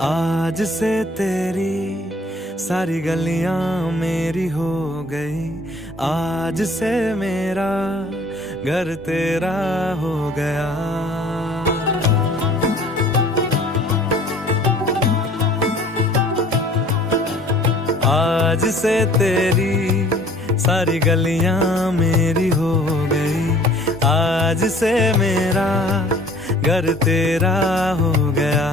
आज से तेरी सारी गलियां मेरी हो गई, आज से मेरा घर तेरा हो गया। आज से तेरी सारी गलियां मेरी हो गई, आज से मेरा घर तेरा हो गया।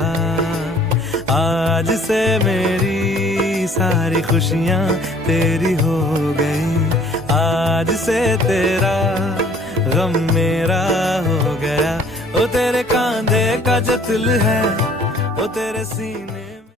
आज से मेरी सारी खुशियां तेरी हो गई, आज से तेरा गम मेरा हो गया। ओ तेरे कांधे का जो दिल है, ओ तेरे सीने